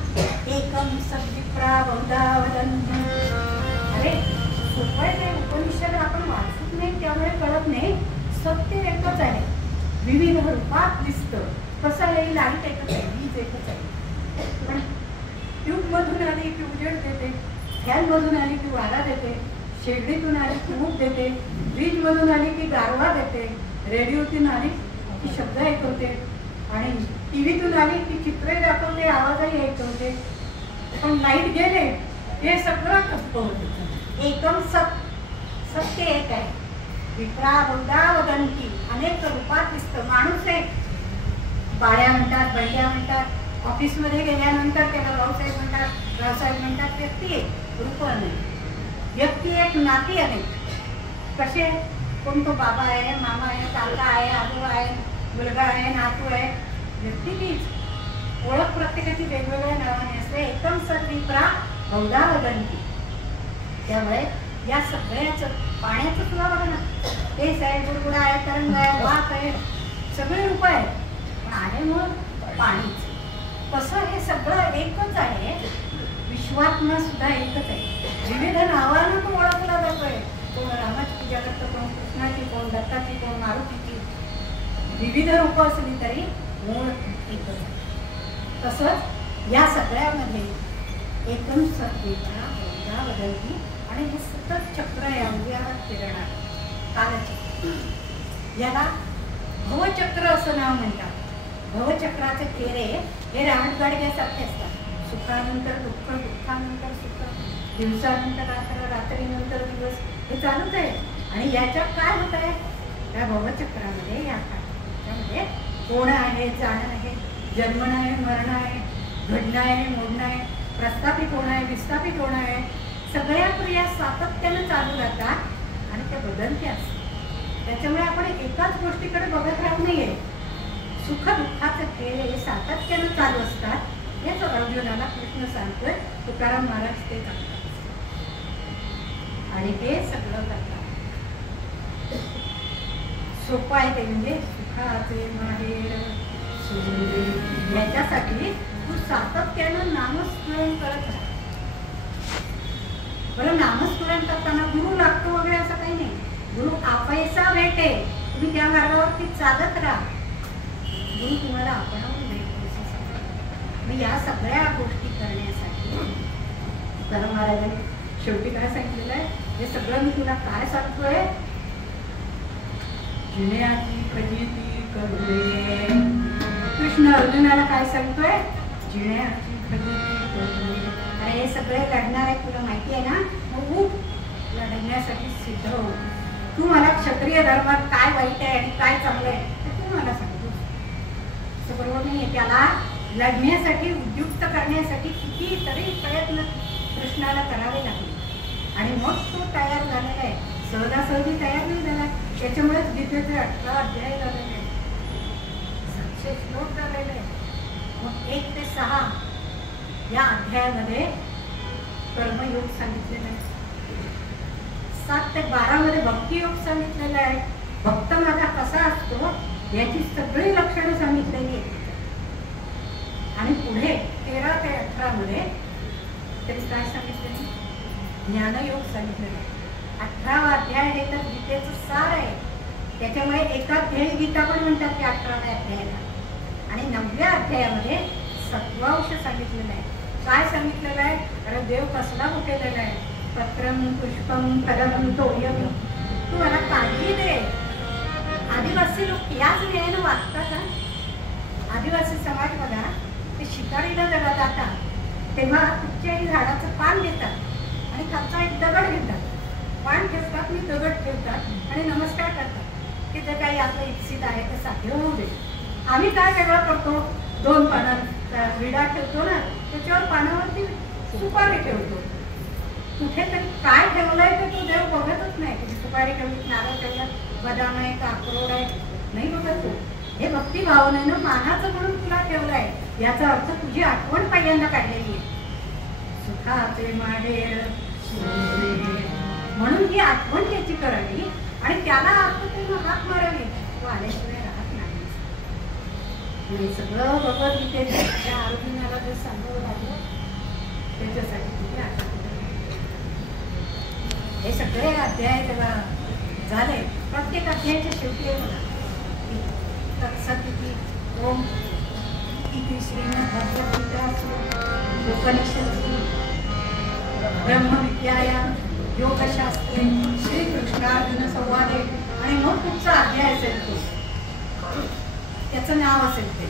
एकम सद्विप्रा बहुधा वदन्ति. अरे सोपं ते उपनिषद आपण वाचत नाही त्यामुळे कळत नाही. सत्य एकच आहे, विविध रूपात दिसतं. कसं आहे, लाईट एकच आहे, वीज एकच आहे. पण ट्यूबमधून आली की उजेड देते, फॅनमधून आली की वारा देते, शेगडीतून आली की ऊब देते, वीजमधून आली की गारवा देते, रेडिओतून आली की शब्द ऐकवते, आणि टीव्हीतून आली की चित्रे दाखवते, आवाजही ऐकवते. पण लाईट गेले हे सगळं ठप्प होते. एकदम सत्य एक आहे. विप्रा बहुधा वदन्ति, अनेक रूपात दिसतं. माणूस एक, बाळ्या म्हणतात, बंड्या म्हणतात, ऑफिसमध्ये गेल्यानंतर त्याला भाऊसाहेब म्हणतात, रावसाहेब म्हणतात. व्यक्ती एक, रूप अनेक. व्यक्ती एक, नाती अनेक. कसे, कोण तो बाबा आहे, मामा आहे, काका आहे, आजोबा आहे, मुलगा आहे, नातू आहे. व्यक्ती तीच, ओळख प्रत्येकाची वेगवेगळ्या नावाने असते. एकदम सद्विप्रा बहुधा वदन्ति. त्यामुळे या सगळ्याचं, पाण्याचं तुला बघा ना, तेच आहे, गुडगुडा आहे, तरंग आहे, वाफ आहे, सगळे रूप आहेत. पण आहे मग पाणीच. कसं हे सगळं एकच आहे. विश्वात्मा सुद्धा एकच आहे. विविध नावानं तो ओळखला जातोय. कोण रामाची पूजा करतो, कोण कृष्णाची, कोण दत्ताची, कोण मारुतीची. विविध रूप असली तरी मूळ एकच आहे. तसंच या सगळ्यामध्ये एकदम सद्विप्रा बहुधा वदन्ति. आणि हे सतत चक्र आहे, अवघ्यावर फिरणार कालचक्र. याला भवचक्र असं नाव म्हणतात. भवचक्राचे फेरे हे राहणगाडग्यासारखे असतात. सुखानंतर दुःख, दुःखानंतर सुख, दिवसानंतर रात्र, रात्रीनंतर दिवस, हे चालूच आहे. आणि याच्यात काय होत आहे, या भवचक्रामध्ये, या त्यामध्ये होणं आहे, जाणं आहे, जन्मणं आहे, मरणं आहे, घडणं आहे, मोडणं आहे, प्रस्थापित होणं आहे, विस्थापित होणं आहे. सगळ्या क्रिया सातत्यानं चालू राहतात आणि त्या बदलत्या असतात. त्याच्यामुळे आपण एकाच गोष्टीकडे बघत राहत नाहीये. सुख दुःखाचे खेळ हे सातत्यानं चालू असतात. हेच अर्जुनाला कृष्ण सांगतोय. तुकाराम महाराज ते करतात आणि हे सगळं करतात. सोपं आहे ते, म्हणजे सुखाचे माहेर सोडले. याच्यासाठी तू सातत्यानं नामस्मरण करत राहा. बरं, नामस्मरण करताना गुरु लागतो वगैरे असं काही नाही. गुरु आपैसा भेटे, तुम्ही त्या मार्गावरती चालत राहा. गुरु तुम्हाला आपणावून भेटतो. मग या सगळ्या गोष्टी करण्यासाठी तुकाराम महाराजांनी शेवटी काय सांगितलेलं आहे? हे सगळं मी तुला काय सांगतोय? जिण्याची फजिती करूये. कृष्ण अर्जुनाला काय सांगतोय? जिण्याची फजिती करूये. अरे हे सगळे लढणार आहे, तुला माहिती आहे ना? मग उठ, लढण्यासाठी सिद्ध हो. तू मला क्षत्रिय धर्मात काय वाईट आहे आणि काय चांगलं आहे ते तू मला सांगतोस. असं बरोबर नाही. त्याला लढण्यासाठी उद्युक्त करण्यासाठी कितीतरी प्रयत्न कृष्णाला करावे लागले आणि मग तो तयार झालेला आहे. सहजासहजी तयार नाही झाला. त्याच्यामुळेच गीतेचे 18 अध्याय झालेले आहेत, 700 श्लोक झालेले आहेत. मग 1 ते 6 या अध्यायामध्ये कर्मयोग सांगितलेला आहे. 7 ते 12 मध्ये भक्तियोग सांगितलेला आहे. भक्त माझा कसा असतो याची सगळी लक्षणं सांगितलेली आहेत. आणि पुढे 13 ते 18 मध्ये तरी काय सांगितलेलं? ज्ञानयोग सांगितलेलं आहे. 18वा अध्याय हे तर गीतेचं सार आहे. त्याच्यामुळे एकाध्यायी गीता पण म्हणतात त्या 18व्या अध्यायाला. आणि 9व्या अध्यायामध्ये सत्वांश सांगितलेलं आहे. काय सांगितलेलं आहे? अरे देव कसला कुठेलेला आहे? पत्रम पुष्पम फलम तोयम. तू मला काळजी दे. आदिवासी लोक याच न्यायानं वागतात का? आदिवासी समाज बघा, ते शिकारीला जेव्हा जातात तेव्हा कुठच्याही झाडाचं पान घेतात आणि खालचा एक दगड घेतात. पान ठेवतात आणि दगड ठेवतात आणि नमस्कार करतात की जे काही आपलं इच्छित आहे ते साध्य होऊ दे. आम्ही काय वेगळं करतो? 2 पानांचा विडा ठेवतो ना, त्याच्यावर पानावरती सुपारी ठेवतो. कुठेतरी काय ठेवलंय ते तो देव बघतच नाही. तुम्ही सुपारी ठेवली, नारळ ठेवला, बदाम आहे का अक्रोड आहे, नाही बघत तो. हे भक्ती भावनेनं मानाचं म्हणून तुला ठेवलंय. याचा अर्थ तुझी आठवण पहिल्यांदा काढलेली आहे. सुखाचे माहेर म्हणून ही आठवण त्याची करावी आणि त्याला आत्मतेनं हाक मारावी. तो आल्याशिवाय राहत नाही. हे सगळं भगवद्गीतेच्या अर्जुनाला जे सांगावं लागलं त्याच्यासाठी तुझी आठवण. हे सगळे अध्याय तेव्हा झाले. प्रत्येक अध्यायाच्या शेवटी आहे बघा सत्यती ओम इति श्रीमद्भगवद्गीतासु उपनिषदि ब्रह्मविद्यायां योगशास्त्रे श्रीकृष्णार्जुन संवादे. आणि मग पुढचा अध्याय असेल तो, त्याचं नाव असेल ते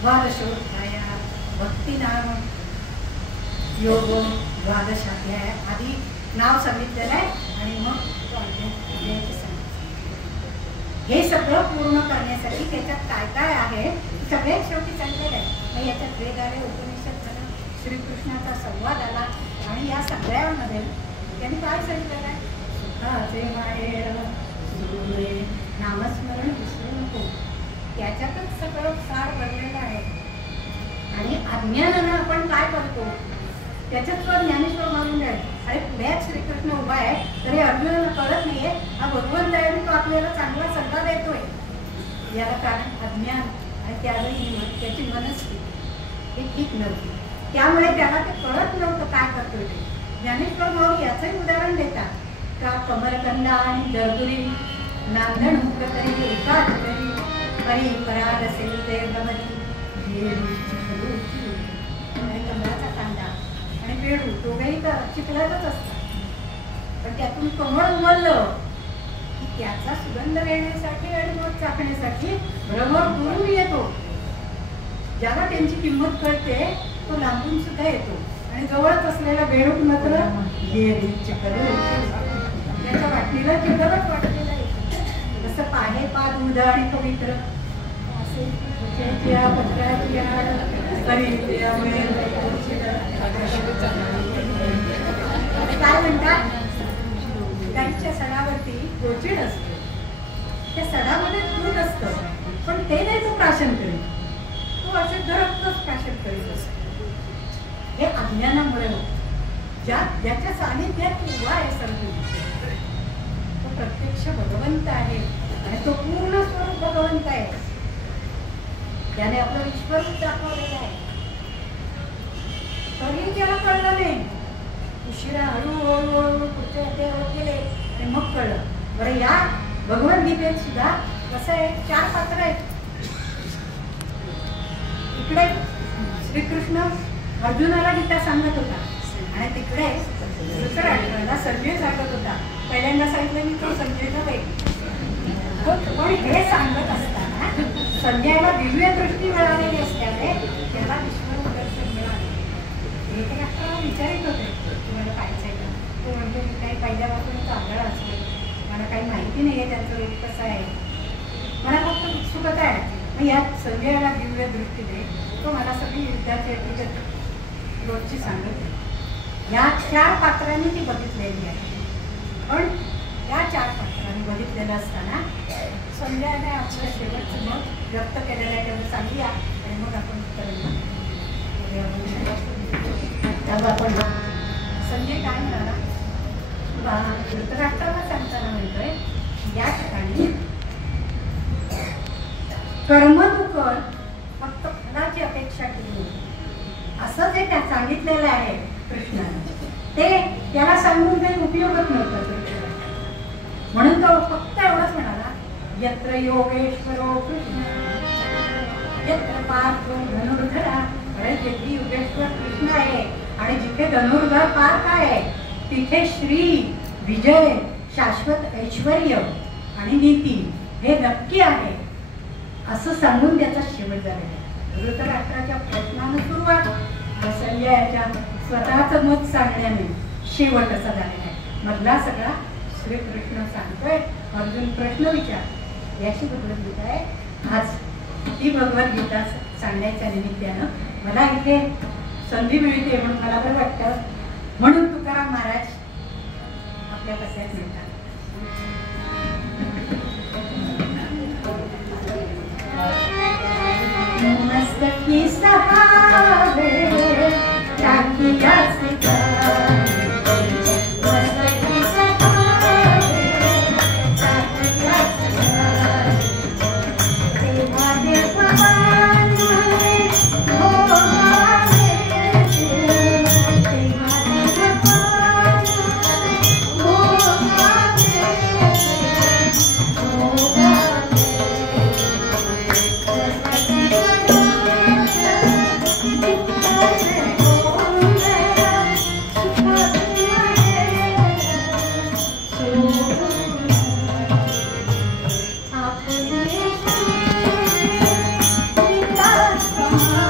द्वादशोध्याय भक्तिनाम योग द्वादशाध्याय आधी नाव सांगितलेलं आहे आणि मग तो अध्यायाचे सांगितलं. हे सगळं पूर्ण करण्यासाठी त्याच्यात काय काय आहे सगळ्यात शेवटी सांगितलेलं आहे. मग याच्यात वेद आले, उपनिषद झालं, श्रीकृष्णाचा संवाद आला आणि या सगळ्यामध्ये त्यांनी काय सांगितलेलं आहे? सुखाचे माहेर सोडले, नामस्मरण विसरू नको. त्याच्यातच सगळं सार भरलेलं आहे. आणि अज्ञानानं आपण काय करतो त्याच्यात तो ज्ञानेश्वर मारून जाईल. अरे पुढ्यात श्रीकृष्ण उभा आहे तरी अर्जुनाला कळत नाहीये हा भगवंत आहे आणि तो आपल्याला चांगला सल्ला देतोय. याला कारण अज्ञान आणि त्यावेळी त्याची मनस्थिती ही ठीक नव्हती. त्यामुळे त्याला ते कळत नव्हतं काय करतोय ते. ज्ञानेश्वर माऊली याचंही उदाहरण देतात का कमरकंदा आणि दरदुरी नांदण हुकत तरी एका तरी परी पराग असेल ते भगवती आणि कमळाचा कांदा आणि बेडू दोघेही तर चिखलातच असतात. पण त्यातून कमळ उमललं की त्याचा सुगंध घेण्यासाठी आणि मग चाखण्यासाठी भ्रमर दुरून येतो. ज्याला त्यांची किंमत कळते तो लांबून सुद्धा येतो आणि जवळच असलेला बेडूक मात्र त्याच्या वाटणीला चिखलच वाटलेला येतो. जसं पाहे पाद उद आणि पवित्र असे काय म्हणतात त्यांच्या सणावरती गोचिड असतो. त्या सणामध्ये दूध असतं पण ते नाही तो प्राशन करेल, तो असे दररोज प्राशन करीत असतो. हे अज्ञानामुळे होतं. ज्याच्या सानिध्यात उभा आहे सर्व तो प्रत्यक्ष भगवंत आहे आणि तो पूर्ण स्वरूप भगवंत आहे. त्याने आपलं विश्वरूप दाखवलेलं आहे. तरी त्याला कळलं नाही. उशिरा हळूहळू पुढच्या होत गेले आणि मग कळलं. बरं, या भगवद्गीतेत सुद्धा कसं आहे, 4 पात्र आहेत. इकडे श्रीकृष्ण अर्जुनाला गीता सांगत होता आणि तिकडे धृतराष्ट्राला संजय सांगत होता. पहिल्यांदा सांगितलं मी तो संजयचा पैकी. पण हे सांगत असताना संजयला दिव्य दृष्टी मिळालेली असल्याने त्याला विश्वरूप दर्शन मिळाले. धृतराष्ट्राला विचारित होते तुम्हाला पाहायचंय का? तो म्हणजे मी काही पहिल्यापासूनच आंधळा असतो, मला काही माहिती नाही आहे त्यांचं रूप कसं आहे, मला फक्त उत्सुकता आहे. मग यात संजयाला दिव्य दृष्टी दे, तो मला सगळी युद्धाची रोजची सांगत आहे. या 4 पात्रांनी ती बघितलेली आहे. पण या 4 पात्रांनी बघितलेलं असताना संजयाने आपलं शेवटचं मत व्यक्त केलेलं आहे. तेवढं सांगूया आणि मग आपण आपण संजय काय म्हणाला, धृतराष्ट्राला सांगताना म्हणतोय या ठिकाणी कर्म तू कर, फक्त फलाची अपेक्षा केली असं जे त्या सांगितलेलं आहे कृष्णाने, ते त्याला सांगून काही उपयोगच नव्हता. म्हणून तो फक्त एवढंच म्हणाला, यत्र योगेश्वरो कृष्ण यत्र पार्थो धनुर्धरा. अरे जिथे योगेश्वर कृष्ण आहे आणि जिथे धनुर्धर पार्थ आहे तिथे श्री, विजय, शाश्वत ऐश्वर्य आणि नीती हे नक्की आहे असं सांगून त्याचा शेवट झालेला आहे. धृतराष्ट्राच्या प्रश्नानं सुरुवात, संजयाच्या स्वतःचं मत सांगण्याने शेवट असा झालेला आहे. मधला सगळा श्रीकृष्ण सांगतोय, अर्जुन प्रश्न विचार. याची भगवद्गीता आहे. आज ही भगवद्गीता सांगण्याच्या निमित्तानं मला इथे संधी मिळते म्हणून मला बरं वाटतं. म्हणून तुकाराम महाराज आपल्या कथेत मिळतात. मस्तकी सहावे टाकिया Oh